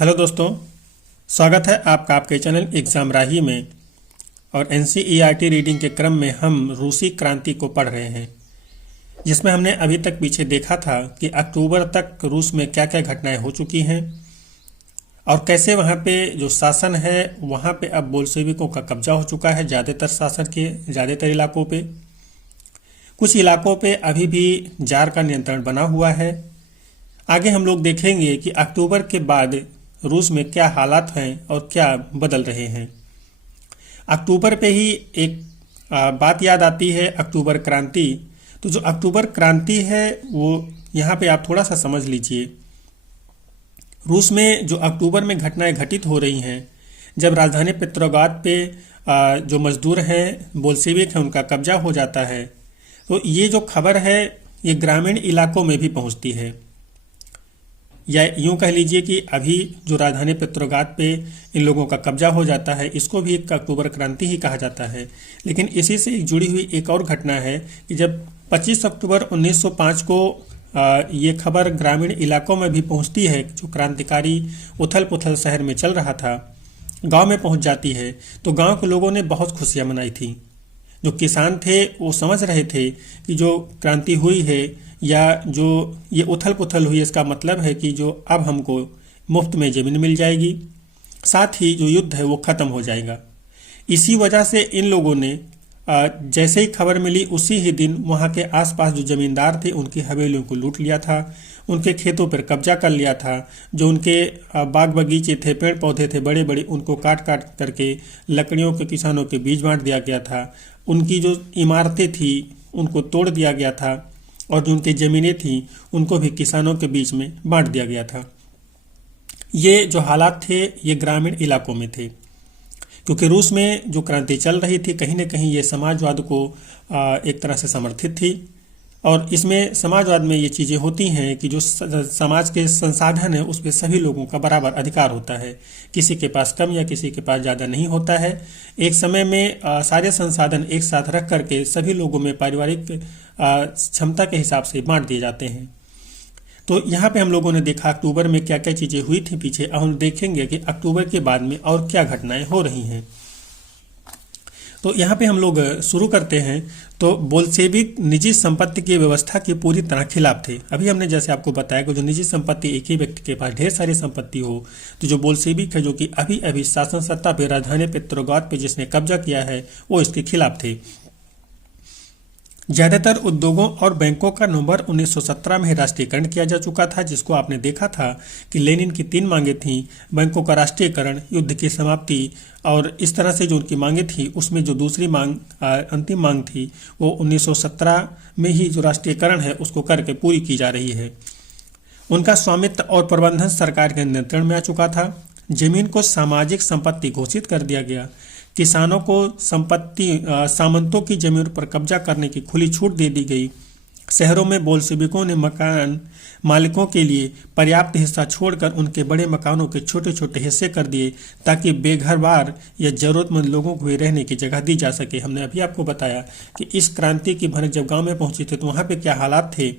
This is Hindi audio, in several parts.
हेलो दोस्तों, स्वागत है आपका आपके चैनल एग्जाम राही में। और एनसीईआरटी रीडिंग के क्रम में हम रूसी क्रांति को पढ़ रहे हैं, जिसमें हमने अभी तक पीछे देखा था कि अक्टूबर तक रूस में क्या क्या घटनाएं हो चुकी हैं और कैसे वहाँ पे जो शासन है वहाँ पे अब बोल्शेविकों का कब्जा हो चुका है ज़्यादातर इलाकों पे। कुछ इलाकों पे अभी भी जार का नियंत्रण बना हुआ है। आगे हम लोग देखेंगे कि अक्टूबर के बाद रूस में क्या हालात हैं और क्या बदल रहे हैं। अक्टूबर पे ही एक बात याद आती है, अक्टूबर क्रांति। तो जो अक्टूबर क्रांति है वो यहाँ पे आप थोड़ा सा समझ लीजिए। रूस में जो अक्टूबर में घटनाएं घटित हो रही हैं, जब राजधानी पेट्रोग्राद पे जो मजदूर हैं बोल्शेविक हैं उनका कब्जा हो जाता है, तो ये जो खबर है ये ग्रामीण इलाकों में भी पहुंचती है। या यूं कह लीजिए कि अभी जो राजधानी पेट्रोग्राद पे इन लोगों का कब्जा हो जाता है, इसको भी एक अक्टूबर क्रांति ही कहा जाता है। लेकिन इसी से जुड़ी हुई एक और घटना है कि जब 25 अक्टूबर 1905 को ये खबर ग्रामीण इलाकों में भी पहुंचती है, जो क्रांतिकारी उथल पुथल शहर में चल रहा था गांव में पहुंच जाती है, तो गांव के लोगों ने बहुत खुशियां मनाई थी। जो किसान थे वो समझ रहे थे कि जो क्रांति हुई है या जो ये उथल पुथल हुई, इसका मतलब है कि जो अब हमको मुफ्त में ज़मीन मिल जाएगी, साथ ही जो युद्ध है वो ख़त्म हो जाएगा। इसी वजह से इन लोगों ने जैसे ही खबर मिली उसी ही दिन वहाँ के आसपास जो ज़मींदार थे उनकी हवेलियों को लूट लिया था, उनके खेतों पर कब्जा कर लिया था। जो उनके बाग बगीचे थे, पेड़ पौधे थे बड़े बड़े, उनको काट काट करके लकड़ियों के किसानों के बीच बांट दिया गया था। उनकी जो इमारतें थी उनको तोड़ दिया गया था और जो उनकी ज़मीनें थीं उनको भी किसानों के बीच में बांट दिया गया था। ये जो हालात थे ये ग्रामीण इलाकों में थे, क्योंकि रूस में जो क्रांति चल रही थी कहीं न कहीं ये समाजवाद को एक तरह से समर्थित थी। और इसमें समाजवाद में ये चीज़ें होती हैं कि जो समाज के संसाधन है उस पर सभी लोगों का बराबर अधिकार होता है, किसी के पास कम या किसी के पास ज़्यादा नहीं होता है। एक समय में सारे संसाधन एक साथ रख करके सभी लोगों में पारिवारिक क्षमता के हिसाब से बांट दिए जाते हैं। तो यहाँ पे हम लोगों ने देखा अक्टूबर में क्या क्या चीज़ें हुई थी पीछे। अब हम देखेंगे कि अक्टूबर के बाद में और क्या घटनाएं हो रही हैं। तो यहाँ पे हम लोग शुरू करते हैं। तो बोल्शेविक निजी संपत्ति की व्यवस्था के पूरी तरह खिलाफ थे। अभी हमने जैसे आपको बताया कि जो निजी संपत्ति एक ही व्यक्ति के पास ढेर सारी संपत्ति हो, तो जो बोल्शेविक है जो कि अभी अभी शासन सत्ता पे राजधानी पेट्रोग्राद पे जिसने कब्जा किया है वो इसके खिलाफ थे। ज्यादातर उद्योगों और बैंकों का नवंबर 1917 में राष्ट्रीयकरण किया जा चुका था, जिसको आपने देखा था कि लेनिन की 3 मांगे थीं: बैंकों का राष्ट्रीयकरण, युद्ध की समाप्ति, और इस तरह से जो उनकी मांगे थी उसमें जो दूसरी मांग अंतिम मांग थी वो 1917 में ही जो राष्ट्रीयकरण है उसको करके पूरी की जा रही है। उनका स्वामित्व और प्रबंधन सरकार के नियंत्रण में आ चुका था। जमीन को सामाजिक संपत्ति घोषित कर दिया गया। किसानों को सामंतों की जमीन पर कब्जा करने की खुली छूट दे दी गई। शहरों में बोल्शेविकों ने मकान मालिकों के लिए पर्याप्त हिस्सा छोड़कर उनके बड़े मकानों के छोटे छोटे हिस्से कर दिए, ताकि बेघरबार या जरूरतमंद लोगों को भी रहने की जगह दी जा सके। हमने अभी आपको बताया कि इस क्रांति की भनक जब गांव में पहुंची थी तो वहां पे क्या हालात थे,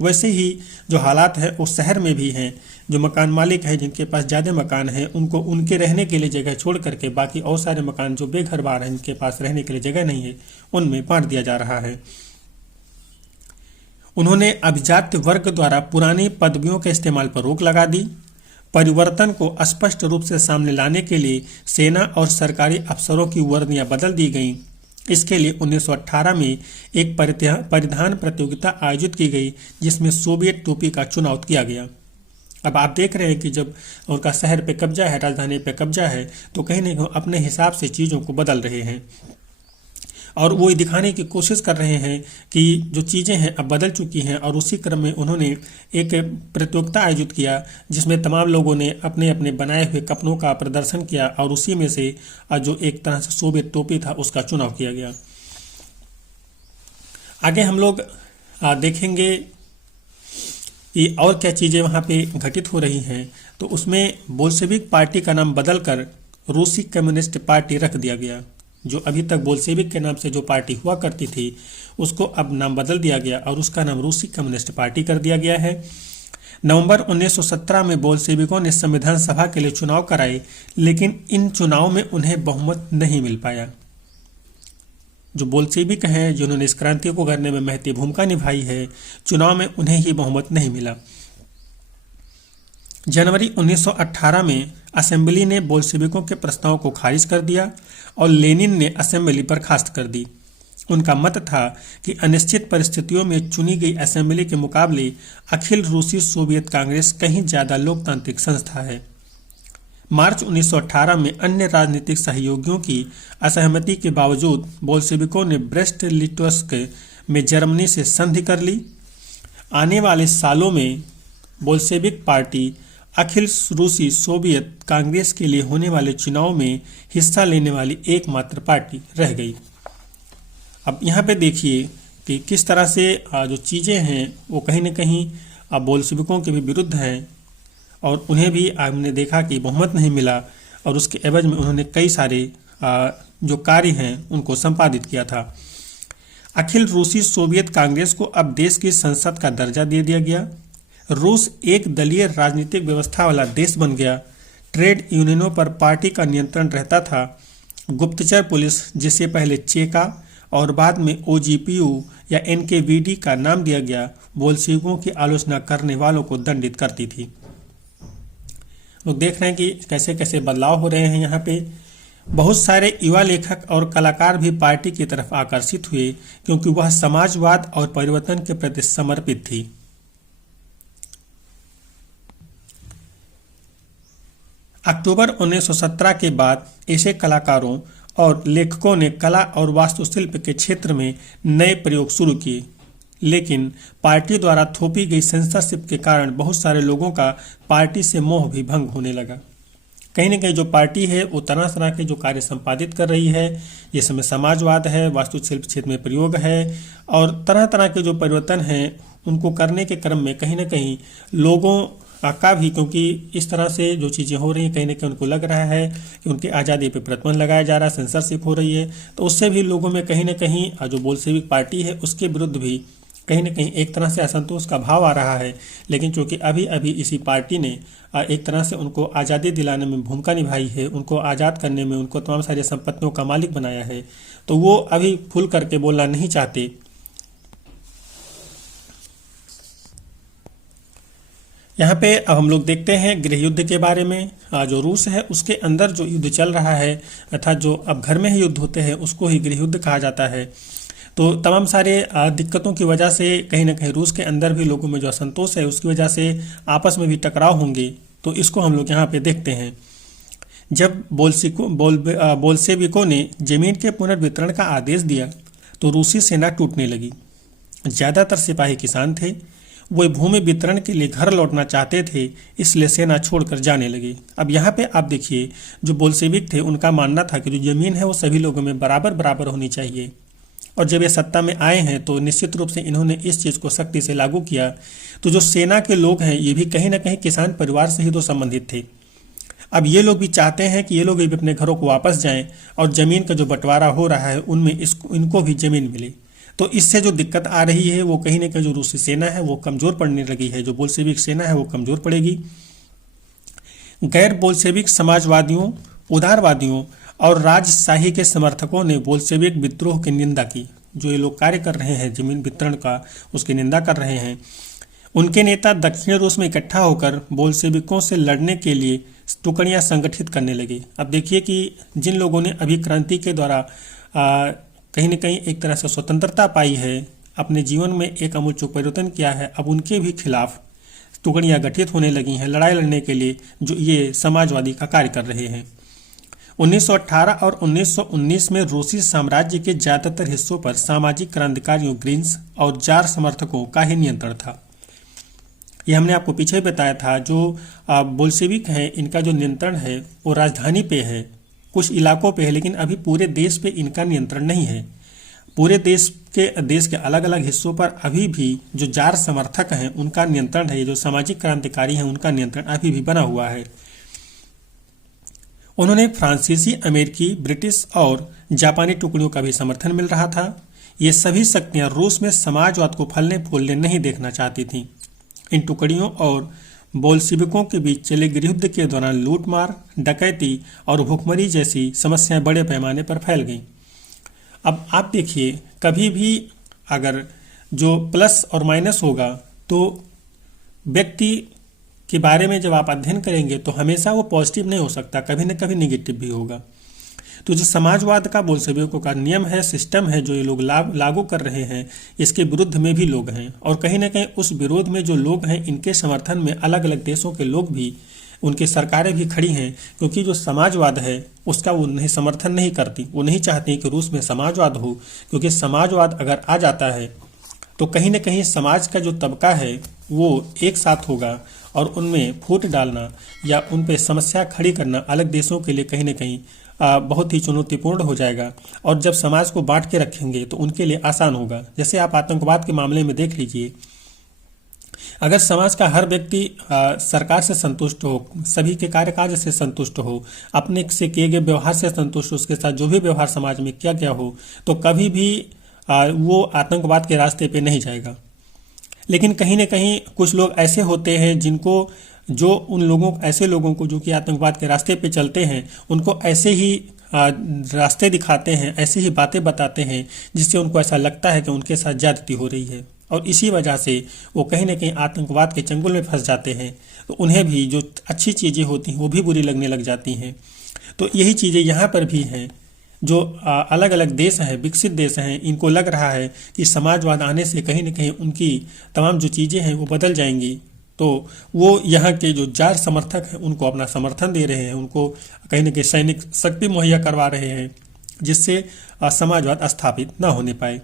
वैसे ही जो हालात है वो शहर में भी हैं। जो मकान मालिक है जिनके पास ज़्यादा मकान है उनको उनके रहने के लिए जगह छोड़ करके बाकी और सारे मकान जो बेघरबार हैं जिनके पास रहने के लिए जगह नहीं है उनमें बांट दिया जा रहा है। उन्होंने अभिजात वर्ग द्वारा पुरानी पदवियों के इस्तेमाल पर रोक लगा दी। परिवर्तन को स्पष्ट रूप से सामने लाने के लिए सेना और सरकारी अफसरों की वर्दियां बदल दी गईं। इसके लिए 1918 में एक परिधान प्रतियोगिता आयोजित की गई, जिसमें सोवियत टोपी का चुनाव किया गया। अब आप देख रहे हैं कि जब उनका शहर पे कब्जा है, राजधानी पे कब्जा है, तो कहीं न कहीं अपने हिसाब से चीज़ों को बदल रहे हैं और वो दिखाने की कोशिश कर रहे हैं कि जो चीज़ें हैं अब बदल चुकी हैं। और उसी क्रम में उन्होंने एक प्रतियोगिता आयोजित किया जिसमें तमाम लोगों ने अपने अपने बनाए हुए कपड़ों का प्रदर्शन किया और उसी में से जो एक तरह से सोवियत टोपी था उसका चुनाव किया गया। आगे हम लोग देखेंगे कि और क्या चीज़ें वहाँ पे घटित हो रही हैं। तो उसमें बोल्शेविक पार्टी का नाम बदलकर रूसी कम्युनिस्ट पार्टी रख दिया गया। जो अभी तक बोल्शेविक के नाम से जो पार्टी हुआ करती थी उसको अब नाम बदल दिया गया और उसका नाम रूसी कम्युनिस्ट पार्टी कर दिया गया है। नवंबर 1917 में बोल्शेविकों ने संविधान सभा के लिए चुनाव कराए, लेकिन इन चुनाव में उन्हें बहुमत नहीं मिल पाया। जो बोल्शेविक हैं, जिन्होंने इस क्रांति को करने में महती भूमिका निभाई है, चुनाव में उन्हें ही बहुमत नहीं मिला। जनवरी 1918 में असेंबली ने बोल्शेविकों के प्रस्ताव को खारिज कर दिया और लेनिन ने असेंबली बर्खास्त कर दी। उनका मत था कि अनिश्चित परिस्थितियों में चुनी गई असेंबली के मुकाबले अखिल रूसी सोवियत कांग्रेस कहीं ज्यादा लोकतांत्रिक संस्था है। मार्च 1918 में अन्य राजनीतिक सहयोगियों की असहमति के बावजूद बोल्शेविकों ने ब्रेस्ट लिटोव्स्क में जर्मनी से संधि कर ली। आने वाले सालों में बोल्शेविक पार्टी अखिल रूसी सोवियत कांग्रेस के लिए होने वाले चुनाव में हिस्सा लेने वाली एकमात्र पार्टी रह गई। अब यहाँ पे देखिए कि किस तरह से जो चीज़ें हैं वो कहीं न कहीं बोल्शेविकों के भी विरुद्ध हैं, और उन्हें भी हमने देखा कि बहुमत नहीं मिला, और उसके एवज में उन्होंने कई सारे जो कार्य हैं उनको संपादित किया था। अखिल रूसी सोवियत कांग्रेस को अब देश की संसद का दर्जा दे दिया गया। रूस एक दलीय राजनीतिक व्यवस्था वाला देश बन गया। ट्रेड यूनियनों पर पार्टी का नियंत्रण रहता था। गुप्तचर पुलिस, जिसे पहले चेका और बाद में ओजीपीयू या एनकेवीडी का नाम दिया गया, बोल्शेविकों की आलोचना करने वालों को दंडित करती थी। लोग देख रहे हैं कि कैसे कैसे बदलाव हो रहे हैं। यहाँ पे बहुत सारे युवा लेखक और कलाकार भी पार्टी की तरफ आकर्षित हुए, क्योंकि वह समाजवाद और परिवर्तन के प्रति समर्पित थी। अक्टूबर 1917 के बाद ऐसे कलाकारों और लेखकों ने कला और वास्तुशिल्प के क्षेत्र में नए प्रयोग शुरू किए, लेकिन पार्टी द्वारा थोपी गई सेंसरशिप के कारण बहुत सारे लोगों का पार्टी से मोह भी भंग होने लगा। कहीं न कहीं जो पार्टी है वो तरह तरह के जो कार्य संपादित कर रही है, जिसमें समाजवाद है, वास्तुशिल्प क्षेत्र में प्रयोग है, और तरह तरह के जो परिवर्तन हैं उनको करने के क्रम में कहीं न कहीं लोगों का भी, क्योंकि इस तरह से जो चीज़ें हो रही हैं कहीं न कहीं उनको लग रहा है कि उनकी आज़ादी पर प्रतिबंध लगाया जा रहा है, सेंसरशिप हो रही है, तो उससे भी लोगों में कहीं न कहीं जो बोल्शेविक पार्टी है उसके विरुद्ध भी कहीं न कहीं एक तरह से असंतोष का भाव आ रहा है। लेकिन चूंकि अभी अभी इसी पार्टी ने एक तरह से उनको आज़ादी दिलाने में भूमिका निभाई है, उनको आज़ाद करने में, उनको तमाम सारी संपत्तियों का मालिक बनाया है, तो वो अभी खुल करके बोलना नहीं चाहते। यहाँ पे अब हम लोग देखते हैं गृह युद्ध के बारे में। जो रूस है उसके अंदर जो युद्ध चल रहा है, अर्थात जो अब घर में ही युद्ध होते हैं उसको ही गृह युद्ध कहा जाता है। तो तमाम सारे दिक्कतों की वजह से कहीं ना कहीं रूस के अंदर भी लोगों में जो असंतोष है उसकी वजह से आपस में भी टकराव होंगे। तो इसको हम लोग यहाँ पे देखते हैं। जब बोल्शेविकों ने जमीन के पुनर्वितरण का आदेश दिया तो रूसी सेना टूटने लगी। ज़्यादातर सिपाही किसान थे, वो भूमि वितरण के लिए घर लौटना चाहते थे, इसलिए सेना छोड़कर जाने लगे। अब यहाँ पे आप देखिए, जो बोल्शेविक थे उनका मानना था कि जो जमीन है वो सभी लोगों में बराबर बराबर होनी चाहिए, और जब ये सत्ता में आए हैं तो निश्चित रूप से इन्होंने इस चीज़ को सख्ती से लागू किया। तो जो सेना के लोग हैं ये भी कहीं ना कहीं किसान परिवार से ही तो संबंधित थे। अब ये लोग भी चाहते हैं कि ये लोग भी अपने घरों को वापस जाएं और ज़मीन का जो बंटवारा हो रहा है उनमें इनको भी ज़मीन मिले। तो इससे जो दिक्कत आ रही है वो कहीं ना कहीं जो रूसी सेना है वो कमज़ोर पड़ने लगी है, जो बोल्शेविक सेना है वो कमज़ोर पड़ेगी। गैर बोल्शेविक समाजवादियों, उदारवादियों और राजशाही के समर्थकों ने बोल्शेविक विद्रोह की निंदा की। जो ये लोग कार्य कर रहे हैं जमीन वितरण का, उसकी निंदा कर रहे हैं। उनके नेता दक्षिण रूस में इकट्ठा होकर बोल्शेविकों से लड़ने के लिए टुकड़ियां संगठित करने लगे। अब देखिए कि जिन लोगों ने अभी क्रांति के द्वारा कहीं न कहीं एक तरह से स्वतंत्रता पाई है, अपने जीवन में एक अमूलचूल परिवर्तन किया है, अब उनके भी खिलाफ टुकड़ियां गठित होने लगी हैं लड़ाई लड़ने के लिए, जो ये समाजवादी का कार्य कर रहे हैं। 1918 और 1919 में रूसी साम्राज्य के ज़्यादातर हिस्सों पर सामाजिक क्रांतिकारियों, ग्रीन्स और जार समर्थकों का ही नियंत्रण था। ये हमने आपको पीछे बताया था। जो बोल्शेविक हैं इनका जो नियंत्रण है वो राजधानी पे है, कुछ इलाकों पे है, लेकिन अभी पूरे देश पे इनका नियंत्रण नहीं है। पूरे देश के अलग अलग हिस्सों पर अभी भी जो जार समर्थक हैं उनका नियंत्रण है, जो सामाजिक क्रांतिकारी हैं उनका नियंत्रण अभी भी बना हुआ है। उन्होंने फ्रांसीसी, अमेरिकी, ब्रिटिश और जापानी टुकड़ियों का भी समर्थन मिल रहा था। ये सभी शक्तियां रूस में समाजवाद को फलने फूलने नहीं देखना चाहती थीं। इन टुकड़ियों और बोल्शिविकों के बीच चले गृहयुद्ध के दौरान लूटमार, डकैती और भुखमरी जैसी समस्याएं बड़े पैमाने पर फैल गईं। अब आप देखिए, कभी भी अगर जो प्लस और माइनस होगा तो व्यक्ति के बारे में जब आप अध्ययन करेंगे तो हमेशा वो पॉजिटिव नहीं हो सकता, कभी न कभी नेगेटिव भी होगा। तो जो समाजवाद का बोल्शेविकों का नियम है, सिस्टम है, जो ये लोग लागू कर रहे हैं, इसके विरुद्ध में भी लोग हैं और कहीं ना कहीं उस विरोध में जो लोग हैं इनके समर्थन में अलग अलग देशों के लोग भी, उनकी सरकारें भी खड़ी हैं, क्योंकि जो समाजवाद है उसका वो नहीं समर्थन नहीं करती। वो नहीं चाहती कि रूस में समाजवाद हो, क्योंकि समाजवाद अगर आ जाता है तो कहीं न कहीं समाज का जो तबका है वो एक साथ होगा और उनमें फूट डालना या उन पर समस्या खड़ी करना अलग देशों के लिए कहीं न कहीं बहुत ही चुनौतीपूर्ण हो जाएगा। और जब समाज को बांट के रखेंगे तो उनके लिए आसान होगा। जैसे आप आतंकवाद के मामले में देख लीजिए, अगर समाज का हर व्यक्ति सरकार से संतुष्ट हो, सभी के कार्यकाज से संतुष्ट हो, अपने से किए गए व्यवहार से संतुष्ट हो, उसके साथ जो भी व्यवहार समाज में किया गया हो, तो कभी भी वो आतंकवाद के रास्ते पे नहीं जाएगा। लेकिन कहीं न कहीं कुछ लोग ऐसे होते हैं जिनको ऐसे लोगों को जो कि आतंकवाद के रास्ते पे चलते हैं, उनको ऐसे ही रास्ते दिखाते हैं, ऐसी ही बातें बताते हैं जिससे उनको ऐसा लगता है कि उनके साथ ज्यादती हो रही है और इसी वजह से वो कहीं ना कहीं आतंकवाद के चंगुल में फंस जाते हैं। तो उन्हें भी जो अच्छी चीज़ें होती हैं वो भी बुरी लगने लग जाती हैं। तो यही चीज़ें यहाँ पर भी हैं। जो अलग अलग देश हैं, विकसित देश हैं, इनको लग रहा है कि समाजवाद आने से कहीं ना कहीं उनकी तमाम जो चीज़ें हैं वो बदल जाएंगी। तो वो यहाँ के जो जार समर्थक हैं उनको अपना समर्थन दे रहे हैं, उनको कहीं ना कहीं सैनिक शक्ति मुहैया करवा रहे हैं जिससे समाजवाद स्थापित न होने पाए।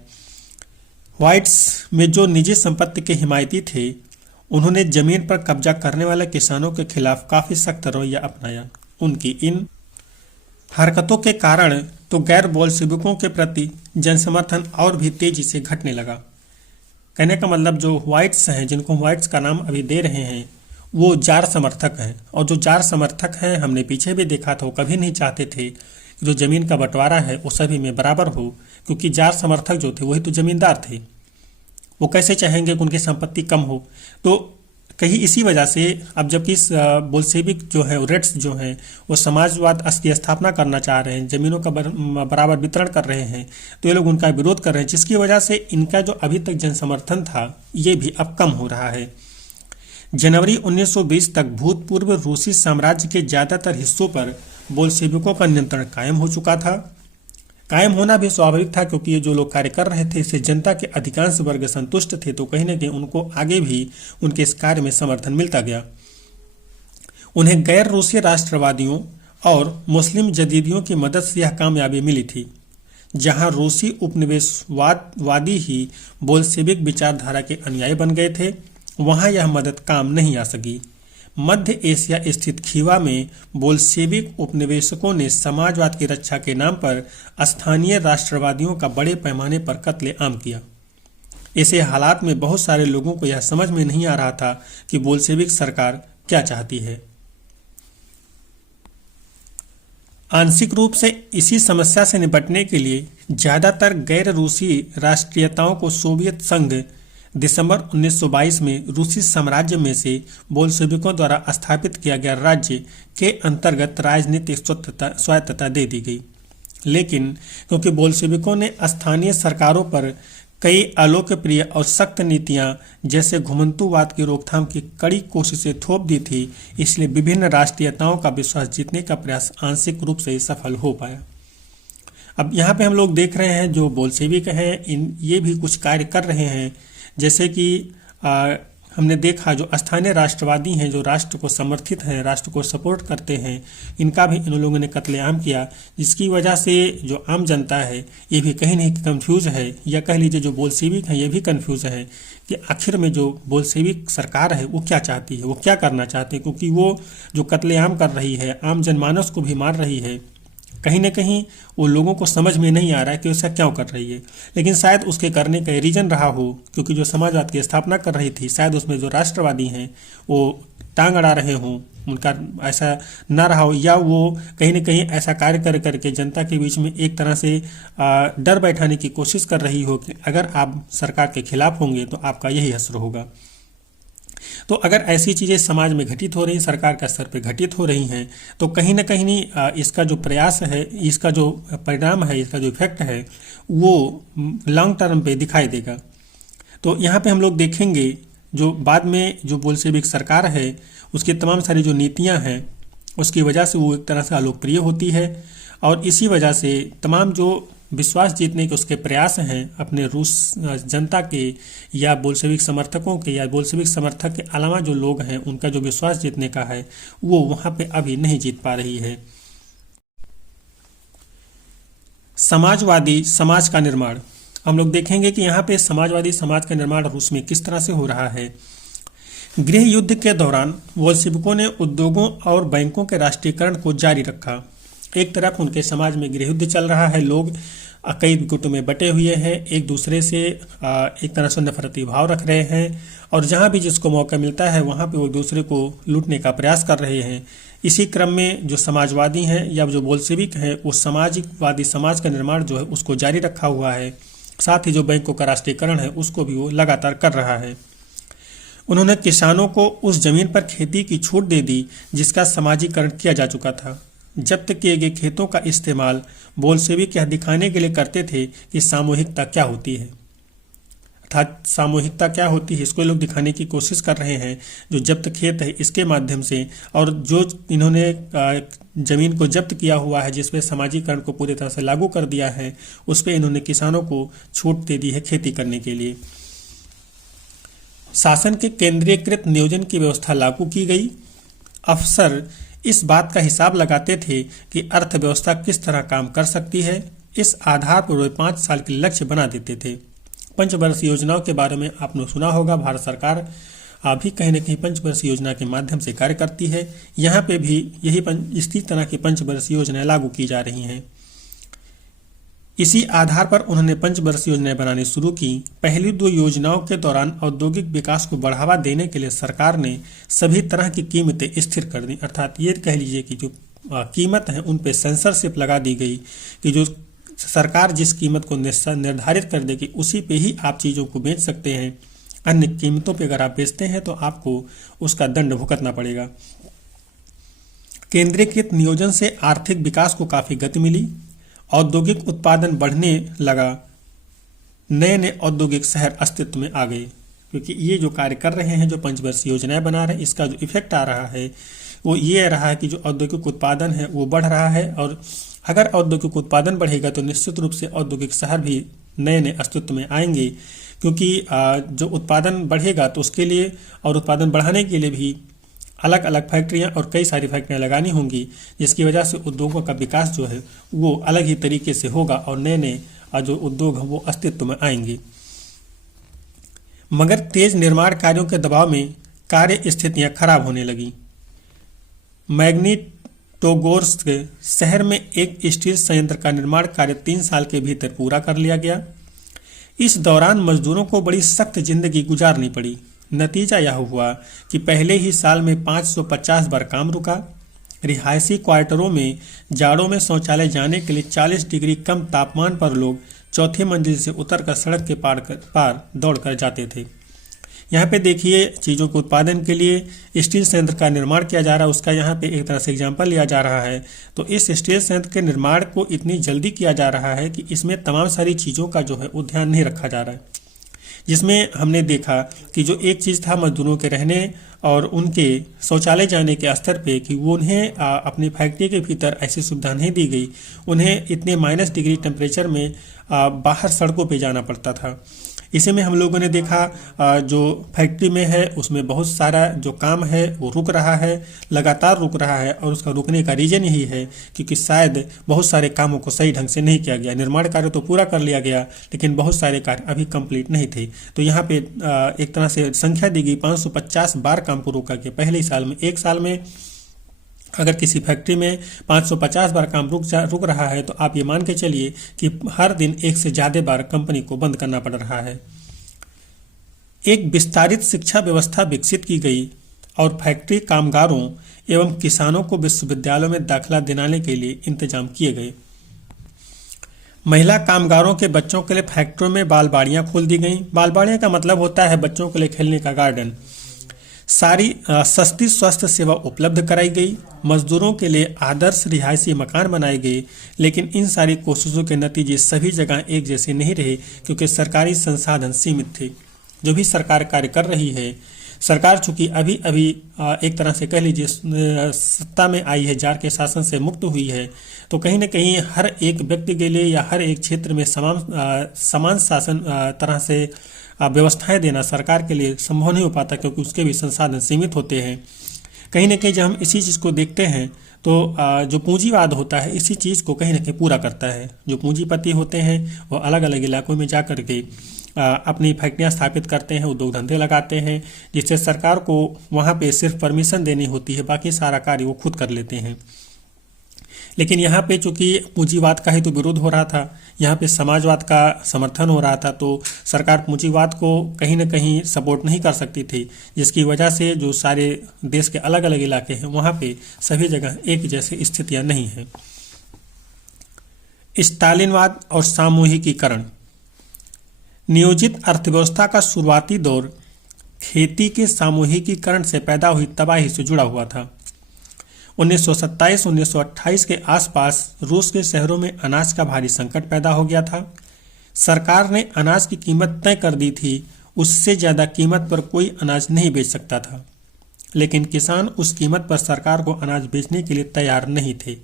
व्हाइट्स में जो निजी संपत्ति के हिमायती थे, उन्होंने जमीन पर कब्जा करने वाले किसानों के खिलाफ काफी सख्त रवैया अपनाया। उनकी इन हरकतों के कारण तो गैर बोल्शेविकों के प्रति जनसमर्थन और भी तेजी से घटने लगा। कहने का मतलब जो व्हाइट्स हैं, जिनको व्हाइट्स का नाम अभी दे रहे हैं, वो जार समर्थक हैं। और जो जार समर्थक हैं, हमने पीछे भी देखा था, वो कभी नहीं चाहते थे कि जो जमीन का बंटवारा है वो सभी में बराबर हो, क्योंकि जार समर्थक जो थे वही तो जमींदार थे। वो कैसे चाहेंगे कि उनकी संपत्ति कम हो। तो कहीं इसी वजह से अब जबकि बोल्शेविक जो है, रेड्स जो हैं, वो समाजवाद की स्थापना करना चाह रहे हैं, जमीनों का बराबर वितरण कर रहे हैं, तो ये लोग उनका विरोध कर रहे हैं, जिसकी वजह से इनका जो अभी तक जनसमर्थन था ये भी अब कम हो रहा है। जनवरी 1920 तक भूतपूर्व रूसी साम्राज्य के ज्यादातर हिस्सों पर बोल्शेविकों का नियंत्रण कायम हो चुका था। कायम होना भी स्वाभाविक था, क्योंकि ये जो लोग कार्य कर रहे थे इससे जनता के अधिकांश वर्ग संतुष्ट थे, तो कहीं न कहीं उनको आगे भी उनके इस कार्य में समर्थन मिलता गया। उन्हें गैर रूसी राष्ट्रवादियों और मुस्लिम जदीदियों की मदद से यह कामयाबी मिली थी। जहां रूसी उपनिवेशवादी ही बोल्शेविक विचारधारा के अनुयायी बन गए थे, वहां यह मदद काम नहीं आ सकी। मध्य एशिया स्थित खीवा में बोल्शेविक उपनिवेशकों ने समाजवाद की रक्षा के नाम पर स्थानीय राष्ट्रवादियों का बड़े पैमाने पर कत्लेआम किया। ऐसे हालात में बहुत सारे लोगों को यह समझ में नहीं आ रहा था कि बोल्शेविक सरकार क्या चाहती है। आंशिक रूप से इसी समस्या से निपटने के लिए ज्यादातर गैर रूसी राष्ट्रीयताओं को सोवियत संघ दिसंबर 1922 में रूसी साम्राज्य में से बोल्शेविकों द्वारा स्थापित किया गया राज्य के अंतर्गत राजनीतिक स्वायत्तता दे दी गई। लेकिन क्योंकि बोल्शेविकों ने स्थानीय सरकारों पर कई अलोकप्रिय और सख्त नीतियां जैसे घुमंतुवाद की रोकथाम की कड़ी कोशिशें थोप दी थी, इसलिए विभिन्न राष्ट्रीयताओं का विश्वास जीतने का प्रयास आंशिक रूप से सफल हो पाया। अब यहाँ पे हम लोग देख रहे हैं जो बोल्शेविक हैं, ये भी कुछ कार्य कर रहे हैं। जैसे कि हमने देखा जो स्थानीय राष्ट्रवादी हैं, जो राष्ट्र को समर्थित हैं, राष्ट्र को सपोर्ट करते हैं, इनका भी इन लोगों ने कत्लेआम किया, जिसकी वजह से जो आम जनता है ये भी कहीं नहीं कंफ्यूज है, या कह लीजिए जो बोल्शेविक हैं ये भी कंफ्यूज है कि आखिर में जो बोल्शेविक सरकार है वो क्या चाहती है, वो क्या करना चाहते हैं। क्योंकि वो जो कत्लेआम कर रही है, आम जनमानस को भी मार रही है, कहीं ना कहीं वो लोगों को समझ में नहीं आ रहा है कि उसका क्यों कर रही है। लेकिन शायद उसके करने का रीजन रहा हो, क्योंकि जो समाजवाद की स्थापना कर रही थी, शायद उसमें जो राष्ट्रवादी हैं वो टांग अड़ा रहे हों, उनका ऐसा ना रहा हो, या वो कहीं ना कहीं ऐसा कार्य कर करके जनता के बीच में एक तरह से डर बैठाने की कोशिश कर रही हो कि अगर आप सरकार के खिलाफ होंगे तो आपका यही असर होगा। तो अगर ऐसी चीज़ें समाज में घटित हो रही, सरकार के स्तर पर घटित हो रही हैं, तो कहीं ना कहीं इसका जो प्रयास है, इसका जो परिणाम है, इसका जो इफेक्ट है, वो लॉन्ग टर्म पे दिखाई देगा। तो यहाँ पे हम लोग देखेंगे जो बाद में जो बोल्शेविक सरकार है, उसकी तमाम सारी जो नीतियाँ हैं, उसकी वजह से वो एक तरह से अलोकप्रिय होती है, और इसी वजह से तमाम जो विश्वास जीतने के उसके प्रयास हैं अपने रूस जनता के या बोल्शेविक समर्थकों के, या बोल्शेविक समर्थक के अलावा जो लोग हैं उनका जो विश्वास जीतने का है, वो वहाँ पे अभी नहीं जीत पा रही है। समाजवादी समाज का निर्माण, हम लोग देखेंगे कि यहाँ पे समाजवादी समाज का निर्माण रूस में किस तरह से हो रहा है। गृह युद्ध के दौरान बोल्शेविकों ने उद्योगों और बैंकों के राष्ट्रीयकरण को जारी रखा। एक तरफ उनके समाज में गृह युद्ध चल रहा है, लोग कई गुटों में बटे हुए हैं, एक दूसरे से एक तरह से नफरती भाव रख रहे हैं, और जहाँ भी जिसको मौका मिलता है वहाँ पे वो दूसरे को लूटने का प्रयास कर रहे हैं। इसी क्रम में जो समाजवादी हैं या जो बोल्शेविक हैं, वो सामाजिकवादी समाज का निर्माण जो है उसको जारी रखा हुआ है। साथ ही जो बैंकों का राष्ट्रीयकरण है उसको भी वो लगातार कर रहा है। उन्होंने किसानों को उस जमीन पर खेती की छूट दे दी जिसका समाजीकरण किया जा चुका था। जब्त किए गए खेतों का इस्तेमाल बोल्शेविक यह दिखाने के लिए करते थे कि सामूहिकता क्या होती है, अर्थात सामूहिकता क्या होती है इसको लोग दिखाने की कोशिश कर रहे हैं। जो जब्त खेत है इसके माध्यम से, और जो इन्होंने जमीन को जब्त किया हुआ है जिसपे सामाजिकरण को पूरी तरह से लागू कर दिया है, उस पर इन्होंने किसानों को छूट दे दी है खेती करने के लिए। शासन के केंद्रीयकृत नियोजन की व्यवस्था लागू की गई। अफसर इस बात का हिसाब लगाते थे कि अर्थव्यवस्था किस तरह काम कर सकती है। इस आधार पर वे 5 साल के लक्ष्य बना देते थे। पंचवर्षीय योजनाओं के बारे में आपने सुना होगा, भारत सरकार अभी कहीं न कहीं पंचवर्षीय योजना के माध्यम से कार्य करती है। यहाँ पे भी इसी तरह की पंचवर्षीय योजनाएं लागू की जा रही हैं। इसी आधार पर उन्होंने पंचवर्षीय योजनाएं बनानी शुरू की। पहली 2 योजनाओं के दौरान औद्योगिक विकास को बढ़ावा देने के लिए सरकार ने सभी तरह की कीमतें स्थिर कर दी, अर्थात ये कह लीजिए कि जो कीमत है उन पे सेंसरशिप लगा दी गई कि जो सरकार जिस कीमत को निर्धारित कर देगी उसी पे ही आप चीज़ों को बेच सकते हैं। अन्य कीमतों पे अगर आप बेचते हैं तो आपको उसका दंड भुगतना पड़ेगा। केंद्रीकृत नियोजन से आर्थिक विकास को काफ़ी गति मिली। औद्योगिक उत्पादन बढ़ने लगा। नए नए औद्योगिक शहर अस्तित्व में आ गए, क्योंकि ये जो कार्य कर रहे हैं, जो पंचवर्षीय योजनाएं बना रहे हैं, इसका जो इफेक्ट आ रहा है वो ये रहा है कि जो औद्योगिक उत्पादन है वो बढ़ रहा है। और अगर औद्योगिक उत्पादन बढ़ेगा तो निश्चित रूप से औद्योगिक शहर भी नए नए अस्तित्व में आएंगे, क्योंकि जो उत्पादन बढ़ेगा तो उसके लिए और उत्पादन बढ़ाने के लिए भी अलग अलग फैक्ट्रियां और कई सारी फैक्ट्रियां लगानी होंगी, जिसकी वजह से उद्योगों का विकास जो है वो अलग ही तरीके से होगा और नए नए जो उद्योग हैं वो अस्तित्व में आएंगे। मगर तेज निर्माण कार्यों के दबाव में कार्य स्थितियां खराब होने लगी। मैग्निटोगोर्स्क शहर में एक स्टील संयंत्र का निर्माण कार्य 3 साल के भीतर पूरा कर लिया गया। इस दौरान मजदूरों को बड़ी सख्त जिंदगी गुजारनी पड़ी। नतीजा यह हुआ कि पहले ही साल में 550 बार काम रुका। रिहायशी क्वार्टरों में जाड़ों में शौचालय जाने के लिए 40 डिग्री कम तापमान पर लोग 4थी मंजिल से उतरकर सड़क के पार दौड़ कर जाते थे। यहाँ पे देखिए, चीज़ों के उत्पादन के लिए स्टील संयंत्र का निर्माण किया जा रहा है, उसका यहाँ पे एक तरह से एग्जाम्पल लिया जा रहा है। तो इस स्टील संयंत्र के निर्माण को इतनी जल्दी किया जा रहा है कि इसमें तमाम सारी चीज़ों का जो है वो ध्यान नहीं रखा जा रहा है, जिसमें हमने देखा कि जो एक चीज़ था मजदूरों के रहने और उनके शौचालय जाने के स्तर पे कि वो उन्हें अपनी फैक्ट्री के भीतर ऐसी सुविधा नहीं दी गई। उन्हें इतने -डिग्री टेम्परेचर में बाहर सड़कों पे जाना पड़ता था। इसी में हम लोगों ने देखा जो फैक्ट्री में है उसमें बहुत सारा जो काम है वो रुक रहा है, लगातार रुक रहा है, और उसका रुकने का रीजन यही है क्योंकि शायद बहुत सारे कामों को सही ढंग से नहीं किया गया। निर्माण कार्य तो पूरा कर लिया गया लेकिन बहुत सारे कार्य अभी कंप्लीट नहीं थे। तो यहाँ पे एक तरह से संख्या दी गई 550 बार काम को रोका गया पहले ही साल में। एक साल में अगर किसी फैक्ट्री में 550 बार काम रुक रहा है तो आप ये मान के चलिए कि हर दिन 1 से ज़्यादा बार कंपनी को बंद करना पड़ रहा है। एक विस्तारित शिक्षा व्यवस्था विकसित की गई और फैक्ट्री कामगारों एवं किसानों को विश्वविद्यालयों में दाखिला दिलाने के लिए इंतजाम किए गए। महिला कामगारों के बच्चों के लिए फैक्ट्रियों में बालबाड़ियाँ खोल दी गईं। बालबाड़ियाँ का मतलब होता है बच्चों के लिए खेलने का गार्डन। सारी सस्ती स्वास्थ्य सेवा उपलब्ध कराई गई, मजदूरों के लिए आदर्श रिहायशी मकान बनाए गए, लेकिन इन सारी कोशिशों के नतीजे सभी जगह एक जैसे नहीं रहे क्योंकि सरकारी संसाधन सीमित थे। जो भी सरकार कार्य कर रही है, सरकार चूंकि अभी अभी एक तरह से कह लीजिए सत्ता में आई है, जार के शासन से मुक्त हुई है, तो कहीं ना कहीं हर एक व्यक्ति के लिए या हर एक क्षेत्र में समान शासन तरह से व्यवस्थाएं देना सरकार के लिए संभव नहीं हो पाता क्योंकि उसके भी संसाधन सीमित होते हैं। कहीं ना कहीं जब हम इसी चीज़ को देखते हैं तो जो पूंजीवाद होता है इसी चीज़ को कहीं ना कहीं पूरा करता है। जो पूंजीपति होते हैं वो अलग अलग इलाकों में जा कर के अपनी फैक्ट्रियां स्थापित करते हैं, उद्योग धंधे लगाते हैं, जिससे सरकार को वहाँ पे सिर्फ परमिशन देनी होती है, बाकी सारा कार्य वो खुद कर लेते हैं। लेकिन यहाँ पे चूंकि पूंजीवाद का ही तो विरोध हो रहा था, यहाँ पे समाजवाद का समर्थन हो रहा था, तो सरकार पूंजीवाद को कहीं ना कहीं सपोर्ट नहीं कर सकती थी, जिसकी वजह से जो सारे देश के अलग अलग इलाके हैं वहाँ पे सभी जगह एक जैसी स्थितियाँ नहीं हैं। स्टालिनवाद और सामूहिकीकरण। नियोजित अर्थव्यवस्था का शुरुआती दौर खेती के सामूहिकीकरण से पैदा हुई तबाही से जुड़ा हुआ था। 1927-1928 के आसपास रूस के शहरों में अनाज का भारी संकट पैदा हो गया था। सरकार ने अनाज की कीमत तय कर दी थी, उससे ज़्यादा कीमत पर कोई अनाज नहीं बेच सकता था, लेकिन किसान उस कीमत पर सरकार को अनाज बेचने के लिए तैयार नहीं थे।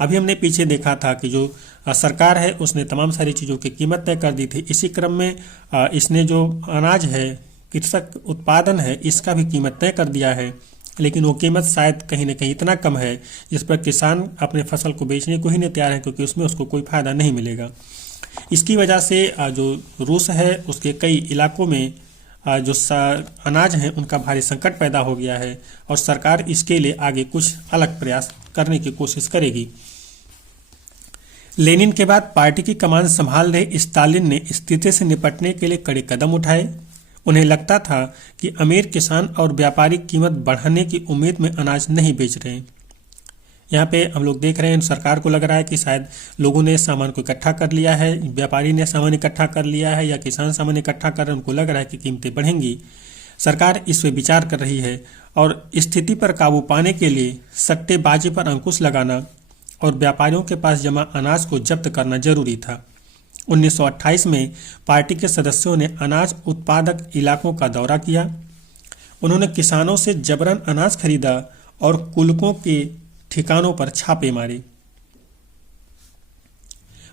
अभी हमने पीछे देखा था कि जो सरकार है उसने तमाम सारी चीज़ों की कीमत तय कर दी थी। इसी क्रम में इसने जो अनाज है, कृषक उत्पादन है, इसका भी कीमत तय कर दिया है, लेकिन वो कीमत शायद कहीं ना कहीं इतना कम है जिस पर किसान अपने फसल को बेचने को ही नहीं तैयार है क्योंकि उसमें उसको कोई फायदा नहीं मिलेगा। इसकी वजह से जो रूस है उसके कई इलाकों में जो अनाज हैं उनका भारी संकट पैदा हो गया है और सरकार इसके लिए आगे कुछ अलग प्रयास करने की कोशिश करेगी। लेनिन के बाद पार्टी की कमान संभाल रहे स्टालिन ने स्थिति से निपटने के लिए कड़े कदम उठाए। उन्हें लगता था कि अमीर किसान और व्यापारी कीमत बढ़ाने की उम्मीद में अनाज नहीं बेच रहे हैं। यहाँ पे हम लोग देख रहे हैं सरकार को लग रहा है कि शायद लोगों ने सामान को इकट्ठा कर लिया है, व्यापारी ने सामान इकट्ठा कर लिया है या किसान सामान इकट्ठा कर रहे हैं, उनको लग रहा है कि कीमतें बढ़ेंगी। सरकार इस पर विचार कर रही है और स्थिति पर काबू पाने के लिए सट्टेबाजी पर अंकुश लगाना और व्यापारियों के पास जमा अनाज को जब्त करना जरूरी था। 1928 में पार्टी के सदस्यों ने अनाज उत्पादक इलाकों का दौरा किया। उन्होंने किसानों से जबरन अनाज खरीदा और कुलकों के ठिकानों पर छापे मारे।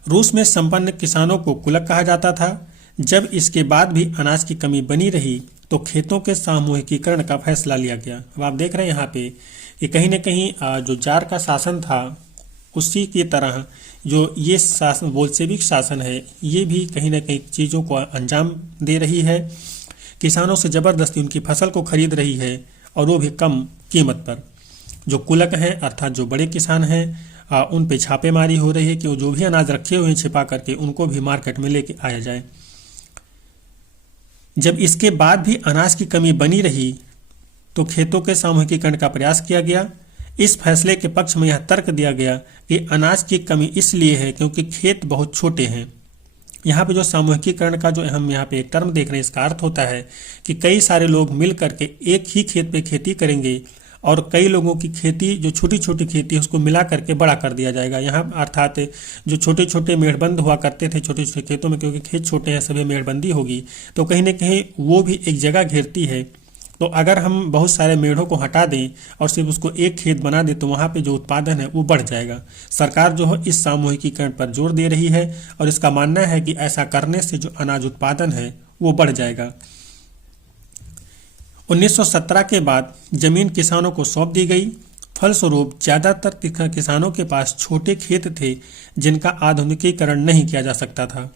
रूस में संपन्न किसानों को कुलक कहा जाता था। जब इसके बाद भी अनाज की कमी बनी रही तो खेतों के सामूहिकीकरण का फैसला लिया गया। अब आप देख रहे हैं यहाँ पे कि कहीं न कहीं जो जार का शासन था उसी की तरह जो ये शासन बोल्शेविक शासन है ये भी कहीं ना कहीं चीज़ों को अंजाम दे रही है। किसानों से ज़बरदस्ती उनकी फसल को खरीद रही है और वो भी कम कीमत पर। जो कुलक हैं अर्थात जो बड़े किसान हैं उन पे छापेमारी हो रही है कि वो जो भी अनाज रखे हुए हैं छिपा करके उनको भी मार्केट में लेके आया जाए। जब इसके बाद भी अनाज की कमी बनी रही तो खेतों के सामूहिकीकरण का प्रयास किया गया। इस फैसले के पक्ष में यह तर्क दिया गया कि अनाज की कमी इसलिए है क्योंकि खेत बहुत छोटे हैं। यहाँ पे जो सामूहिकीकरण का जो हम यहाँ पे एक टर्म देख रहे हैं इसका अर्थ होता है कि कई सारे लोग मिल करके एक ही खेत पे खेती करेंगे और कई लोगों की खेती जो छोटी छोटी खेती है उसको मिला करके बड़ा कर दिया जाएगा। यहाँ अर्थात जो छोटे छोटे मेड़बंद हुआ करते थे छोटे छोटे खेतों में, क्योंकि खेत छोटे हैं सभी मेड़बंदी होगी तो कहीं ना कहीं वो भी एक जगह घेरती है। तो अगर हम बहुत सारे मेढ़ों को हटा दें और सिर्फ उसको एक खेत बना दें तो वहाँ पे जो उत्पादन है वो बढ़ जाएगा। सरकार जो है इस सामूहिकीकरण पर जोर दे रही है और इसका मानना है कि ऐसा करने से जो अनाज उत्पादन है वो बढ़ जाएगा। 1917 के बाद जमीन किसानों को सौंप दी गई। फलस्वरूप ज़्यादातर किसानों के पास छोटे खेत थे जिनका आधुनिकीकरण नहीं किया जा सकता था।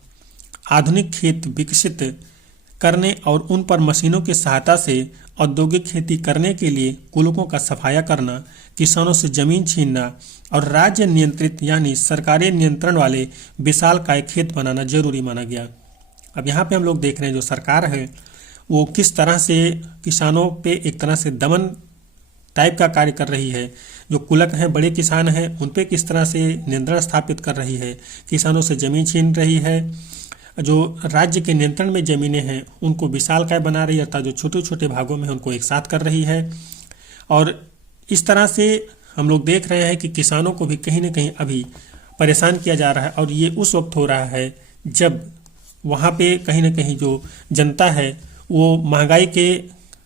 आधुनिक खेत विकसित करने और उन पर मशीनों की सहायता से औद्योगिक खेती करने के लिए कुलकों का सफाया करना, किसानों से जमीन छीनना और राज्य नियंत्रित यानी सरकारी नियंत्रण वाले विशालकाय खेत बनाना जरूरी माना गया। अब यहाँ पे हम लोग देख रहे हैं जो सरकार है वो किस तरह से किसानों पे एक तरह से दमन टाइप का कार्य कर रही है। जो कुलक हैं बड़े किसान हैं उन पे किस तरह से नियंत्रण स्थापित कर रही है, किसानों से जमीन छीन रही है जो राज्य के नियंत्रण में ज़मीनें हैं उनको विशालकाय बना रही है, अर्थात जो छोटे छोटे भागों में उनको एक साथ कर रही है। और इस तरह से हम लोग देख रहे हैं कि किसानों को भी कहीं ना कहीं अभी परेशान किया जा रहा है, और ये उस वक्त हो रहा है जब वहाँ पे कहीं ना कहीं जो जनता है वो महंगाई के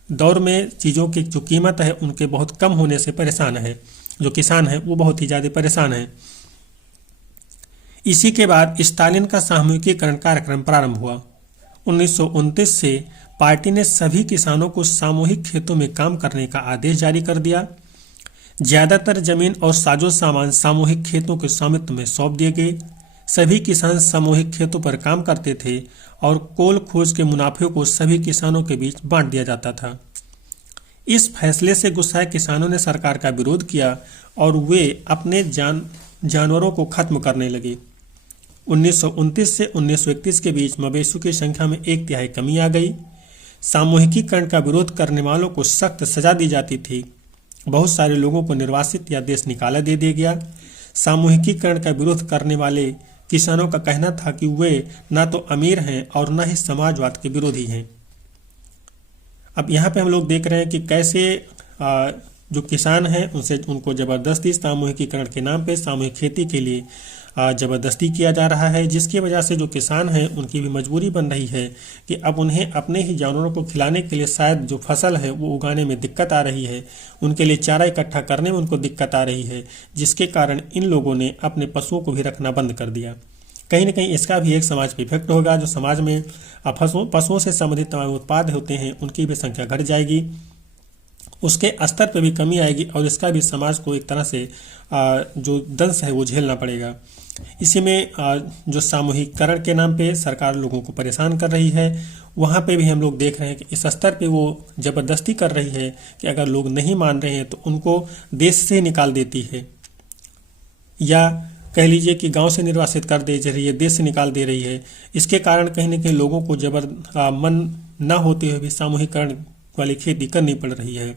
दौर में चीज़ों की जो कीमत है उनके बहुत कम होने से परेशान है। जो किसान है वो बहुत ही ज़्यादा परेशान है। इसी के बाद स्टालिन का सामूहिकीकरण कार्यक्रम प्रारंभ हुआ। 1929 से पार्टी ने सभी किसानों को सामूहिक खेतों में काम करने का आदेश जारी कर दिया। ज्यादातर जमीन और साजो सामान सामूहिक खेतों के स्वामित्व में सौंप दिए गए। सभी किसान सामूहिक खेतों पर काम करते थे और कोल खोज के मुनाफे को सभी किसानों के बीच बांट दिया जाता था। इस फैसले से गुस्साए किसानों ने सरकार का विरोध किया और वे अपने जानवरों को खत्म करने लगे। 1929 से 1931 के बीच मवेशियों की संख्या में 1/3 कमी आ गई। सामूहिकीकरण का विरोध करने वालों को सख्त सजा दी जाती थी। बहुत सारे लोगों को निर्वासित या देश निकाला दे दिया गया। सामूहिकीकरण का विरोध करने वाले किसानों का कहना था कि वे ना तो अमीर हैं और ना ही समाजवाद के विरोधी हैं। अब यहाँ पे हम लोग देख रहे हैं कि कैसे जो किसान हैं उनको जबरदस्ती सामूहिकीकरण के नाम पे सामूहिक खेती के लिए जबरदस्ती किया जा रहा है, जिसकी वजह से जो किसान हैं उनकी भी मजबूरी बन रही है कि अब उन्हें अपने ही जानवरों को खिलाने के लिए शायद जो फसल है वो उगाने में दिक्कत आ रही है, उनके लिए चारा इकट्ठा करने में उनको दिक्कत आ रही है, जिसके कारण इन लोगों ने अपने पशुओं को भी रखना बंद कर दिया। कहीं ना कहीं इसका भी एक समाज पे इफेक्ट होगा। जो समाज में पशुओं से संबंधित तमाम उत्पाद होते हैं उनकी भी संख्या घट जाएगी, उसके स्तर पर भी कमी आएगी और इसका भी समाज को एक तरह से जो दंश है वो झेलना पड़ेगा। इसी में जो सामूहिककरण के नाम पे सरकार लोगों को परेशान कर रही है, वहाँ पे भी हम लोग देख रहे हैं कि इस स्तर पे वो जबरदस्ती कर रही है कि अगर लोग नहीं मान रहे हैं तो उनको देश से निकाल देती है, या कह लीजिए कि गांव से निर्वासित कर दे रही है, देश से निकाल दे रही है। इसके कारण कहीं ना कहीं लोगों को मन न होते हुए भी सामूहिककरण वाली खेती करनी पड़ रही है।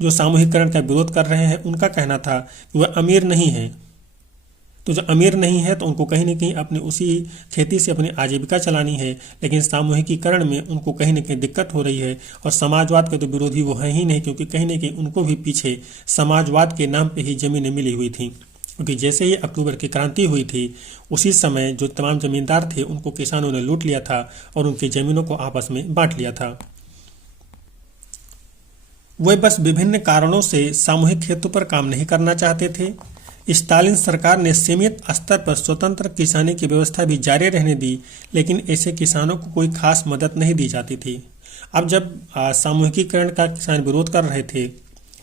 जो सामूहिककरण का विरोध कर रहे हैं उनका कहना था कि वह अमीर नहीं है, तो जो अमीर नहीं है तो उनको कहीं ना कहीं अपनी उसी खेती से अपनी आजीविका चलानी है, लेकिन सामूहिकीकरण में उनको कहीं ना कहीं दिक्कत हो रही है। और समाजवाद के तो विरोधी वो है ही नहीं, क्योंकि कहीं ना कहीं उनको भी पीछे समाजवाद के नाम पे ही जमीनें मिली हुई थी, क्योंकि जैसे ही अक्टूबर की क्रांति हुई थी उसी समय जो तमाम जमींदार थे उनको किसानों ने लूट लिया था और उनकी जमीनों को आपस में बांट लिया था। वे बस विभिन्न कारणों से सामूहिक खेतों पर काम नहीं करना चाहते थे। स्टालिन सरकार ने सीमित स्तर पर स्वतंत्र किसानी की व्यवस्था भी जारी रहने दी, लेकिन ऐसे किसानों को कोई खास मदद नहीं दी जाती थी। अब जब सामूहिकीकरण का किसान विरोध कर रहे थे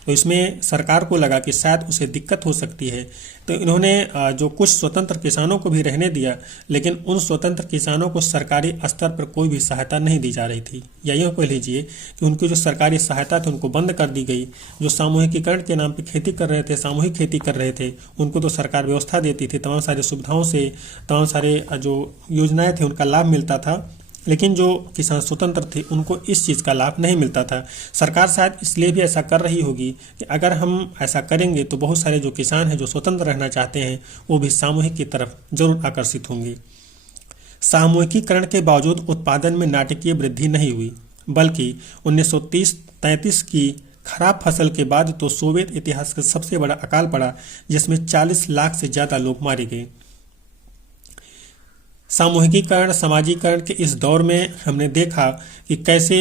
तो इसमें सरकार को लगा कि शायद उसे दिक्कत हो सकती है, तो इन्होंने जो कुछ स्वतंत्र किसानों को भी रहने दिया, लेकिन उन स्वतंत्र किसानों को सरकारी स्तर पर कोई भी सहायता नहीं दी जा रही थी। या यूँ कह लीजिए कि उनकी जो सरकारी सहायता थी उनको बंद कर दी गई। जो सामूहिकीकरण के नाम पर खेती कर रहे थे, सामूहिक खेती कर रहे थे, उनको तो सरकार व्यवस्था देती थी, तमाम सारी सुविधाओं से, तमाम सारे जो योजनाएँ थे उनका लाभ मिलता था, लेकिन जो किसान स्वतंत्र थे उनको इस चीज़ का लाभ नहीं मिलता था। सरकार शायद इसलिए भी ऐसा कर रही होगी कि अगर हम ऐसा करेंगे तो बहुत सारे जो किसान हैं जो स्वतंत्र रहना चाहते हैं वो भी सामूहिक की तरफ जरूर आकर्षित होंगे। सामूहिकीकरण के बावजूद उत्पादन में नाटकीय वृद्धि नहीं हुई, बल्कि 1930-33 की खराब फसल के बाद तो सोवियत इतिहास का सबसे बड़ा अकाल पड़ा, जिसमें 40 लाख से ज़्यादा लोग मारे गए। सामूहिकीकरण समाजीकरण के इस दौर में हमने देखा कि कैसे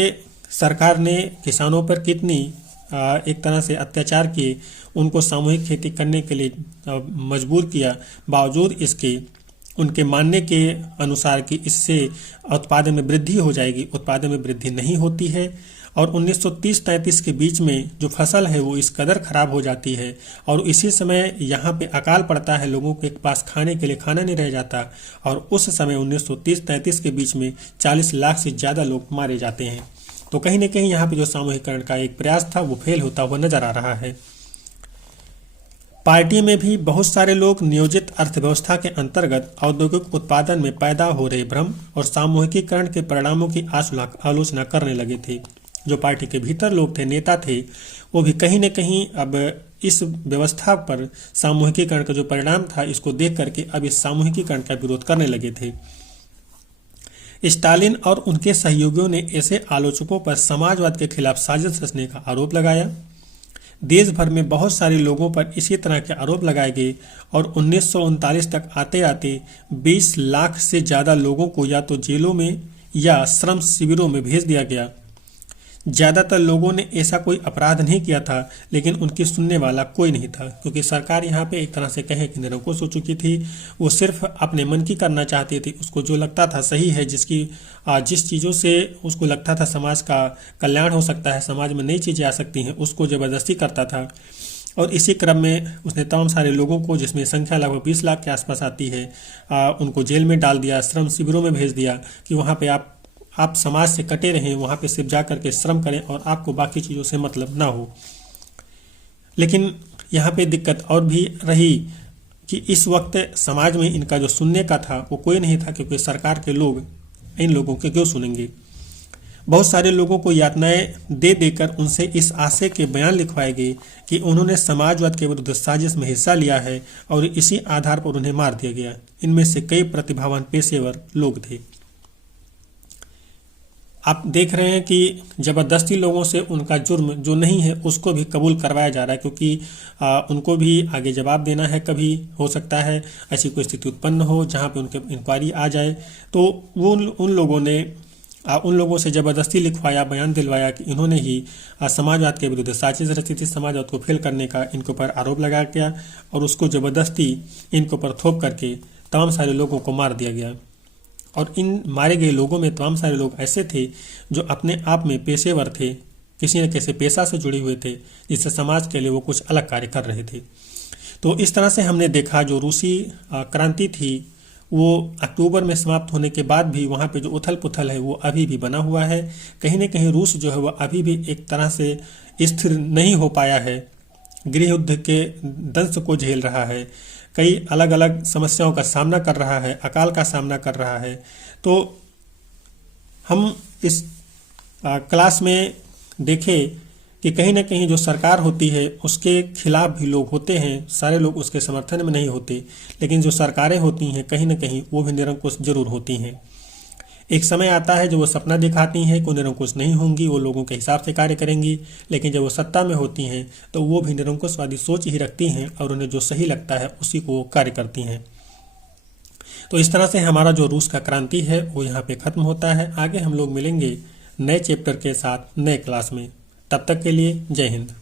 सरकार ने किसानों पर कितनी एक तरह से अत्याचार किए, उनको सामूहिक खेती करने के लिए मजबूर किया। बावजूद इसके उनके मानने के अनुसार कि इससे उत्पादन में वृद्धि हो जाएगी, उत्पादन में वृद्धि नहीं होती है। और 1930-33 के बीच में जो फसल है वो इस कदर खराब हो जाती है और इसी समय यहाँ पे अकाल पड़ता है, लोगों के पास खाने के लिए खाना नहीं रह जाता। और उस समय 1930-33 के बीच में 40 लाख से ज़्यादा लोग मारे जाते हैं। तो कहीं ना कहीं यहाँ पे जो सामूहिकरण का एक प्रयास था वो फेल होता हुआ नजर आ रहा है। पार्टी में भी बहुत सारे लोग नियोजित अर्थव्यवस्था के अंतर्गत औद्योगिक उत्पादन में पैदा हो रहे भ्रम और सामूहिकीकरण के परिणामों की आलोचना करने लगे थे। जो पार्टी के भीतर लोग थे, नेता थे, वो भी कहीं न कहीं अब इस व्यवस्था पर सामूहिकीकरण का जो परिणाम था इसको देख करके अब इस सामूहिकीकरण का विरोध करने लगे थे। स्टालिन और उनके सहयोगियों ने ऐसे आलोचकों पर समाजवाद के खिलाफ साजिश रचने का आरोप लगाया। देश भर में बहुत सारे लोगों पर इसी तरह के आरोप लगाए गए और 1939 तक आते आते 20 लाख से ज़्यादा लोगों को या तो जेलों में या श्रम शिविरों में भेज दिया गया। ज़्यादातर लोगों ने ऐसा कोई अपराध नहीं किया था, लेकिन उनकी सुनने वाला कोई नहीं था, क्योंकि सरकार यहाँ पे एक तरह से कहें कि निरंकुश हो चुकी थी। वो सिर्फ अपने मन की करना चाहती थी। उसको जो लगता था सही है, जिस चीज़ों से उसको लगता था समाज का कल्याण हो सकता है, समाज में नई चीज़ें आ सकती हैं, उसको ज़बरदस्ती करता था। और इसी क्रम में उसने तमाम सारे लोगों को, जिसमें संख्या लगभग 20 लाख के आसपास आती है, उनको जेल में डाल दिया, श्रम शिविरों में भेज दिया कि वहाँ पे आप समाज से कटे रहें, वहाँ पे सिर्फ जा करके श्रम करें और आपको बाकी चीज़ों से मतलब ना हो। लेकिन यहाँ पे दिक्कत और भी रही कि इस वक्त समाज में इनका जो सुनने का था वो कोई नहीं था, क्योंकि सरकार के लोग इन लोगों के क्यों सुनेंगे। बहुत सारे लोगों को यातनाएं दे देकर उनसे इस आशय के बयान लिखवाए गए कि उन्होंने समाजवाद के विरुद्ध साजिश में हिस्सा लिया है और इसी आधार पर उन्हें मार दिया गया। इनमें से कई प्रतिभावान पेशेवर लोग थे। आप देख रहे हैं कि ज़बरदस्ती लोगों से उनका जुर्म जो नहीं है उसको भी कबूल करवाया जा रहा है, क्योंकि उनको भी आगे जवाब देना है। कभी हो सकता है ऐसी कोई स्थिति उत्पन्न हो जहां पे उनके इंक्वायरी आ जाए, तो वो उन लोगों से ज़बरदस्ती लिखवाया, बयान दिलवाया कि इन्होंने ही समाजवाद के विरुद्ध साजिश रची थी, समाजवाद को फेल करने का इनके ऊपर आरोप लगाया गया और उसको ज़बरदस्ती इनके ऊपर थोप करके तमाम सारे लोगों को मार दिया गया। और इन मारे गए लोगों में तमाम सारे लोग ऐसे थे जो अपने आप में पेशेवर थे, किसी न किसी पेशा से जुड़े हुए थे, जिससे समाज के लिए वो कुछ अलग कार्य कर रहे थे। तो इस तरह से हमने देखा जो रूसी क्रांति थी वो अक्टूबर में समाप्त होने के बाद भी वहाँ पे जो उथल पुथल है वो अभी भी बना हुआ है। कहीं न कहीं रूस जो है वो अभी भी एक तरह से स्थिर नहीं हो पाया है, गृह युद्ध के दंश को झेल रहा है, कई अलग अलग समस्याओं का सामना कर रहा है, अकाल का सामना कर रहा है। तो हम इस क्लास में देखें कि कहीं ना कहीं जो सरकार होती है उसके खिलाफ भी लोग होते हैं, सारे लोग उसके समर्थन में नहीं होते, लेकिन जो सरकारें होती हैं कहीं ना कहीं वो भी निरंकुश जरूर होती हैं। एक समय आता है जब वो सपना दिखाती हैं कि निरंकुश नहीं होंगी, वो लोगों के हिसाब से कार्य करेंगी, लेकिन जब वो सत्ता में होती हैं तो वो भी निरंकुशवादी सोच ही रखती हैं और उन्हें जो सही लगता है उसी को वो कार्य करती हैं। तो इस तरह से हमारा जो रूस का क्रांति है वो यहाँ पे खत्म होता है। आगे हम लोग मिलेंगे नए चैप्टर के साथ नए क्लास में। तब तक के लिए जय हिंद।